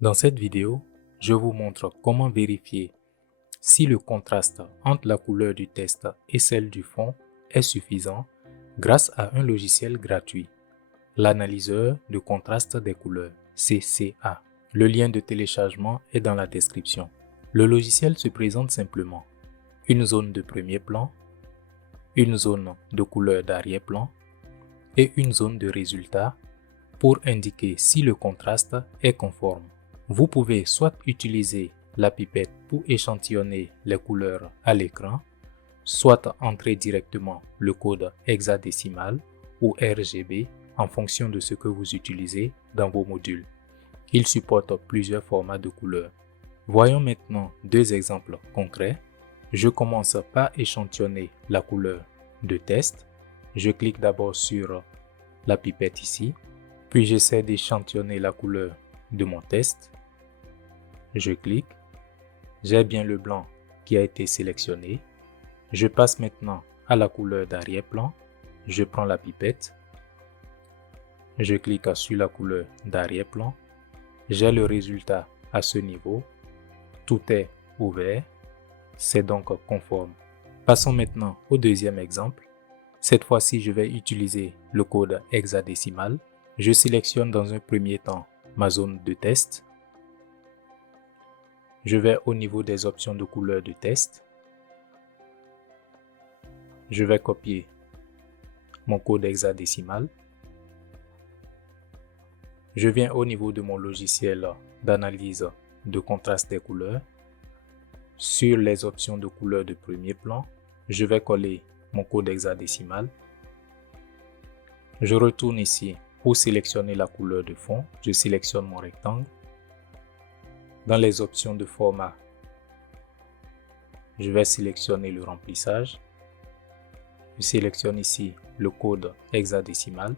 Dans cette vidéo, je vous montre comment vérifier si le contraste entre la couleur du test et celle du fond est suffisant grâce à un logiciel gratuit, l'analyseur de contraste des couleurs, CCA. Le lien de téléchargement est dans la description. Le logiciel se présente simplement: une zone de premier plan, une zone de couleur d'arrière-plan et une zone de résultat pour indiquer si le contraste est conforme. Vous pouvez soit utiliser la pipette pour échantillonner les couleurs à l'écran, soit entrer directement le code hexadécimal ou RGB en fonction de ce que vous utilisez dans vos modules. Il supporte plusieurs formats de couleurs. Voyons maintenant deux exemples concrets. Je commence par échantillonner la couleur de test. Je clique d'abord sur la pipette ici, puis j'essaie d'échantillonner la couleur de mon test. Je clique, j'ai bien le blanc qui a été sélectionné. Je passe maintenant à la couleur d'arrière-plan. Je prends la pipette. Je clique sur la couleur d'arrière-plan. J'ai le résultat à ce niveau. Tout est ouvert. C'est donc conforme. Passons maintenant au deuxième exemple. Cette fois-ci, je vais utiliser le code hexadécimal. Je sélectionne dans un premier temps ma zone de test. Je vais au niveau des options de couleur de test. Je vais copier mon code hexadécimal. Je viens au niveau de mon logiciel d'analyse de contraste des couleurs. Sur les options de couleur de premier plan, je vais coller mon code hexadécimal. Je retourne ici pour sélectionner la couleur de fond. Je sélectionne mon rectangle. Dans les options de format, je vais sélectionner le remplissage. Je sélectionne ici le code hexadécimal.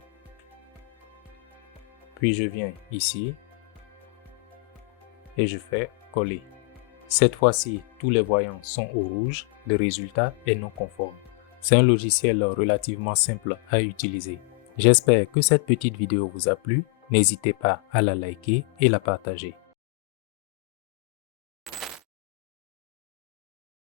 Puis je viens ici et je fais coller. Cette fois-ci, tous les voyants sont au rouge, le résultat est non conforme. C'est un logiciel relativement simple à utiliser. J'espère que cette petite vidéo vous a plu. N'hésitez pas à la liker et la partager.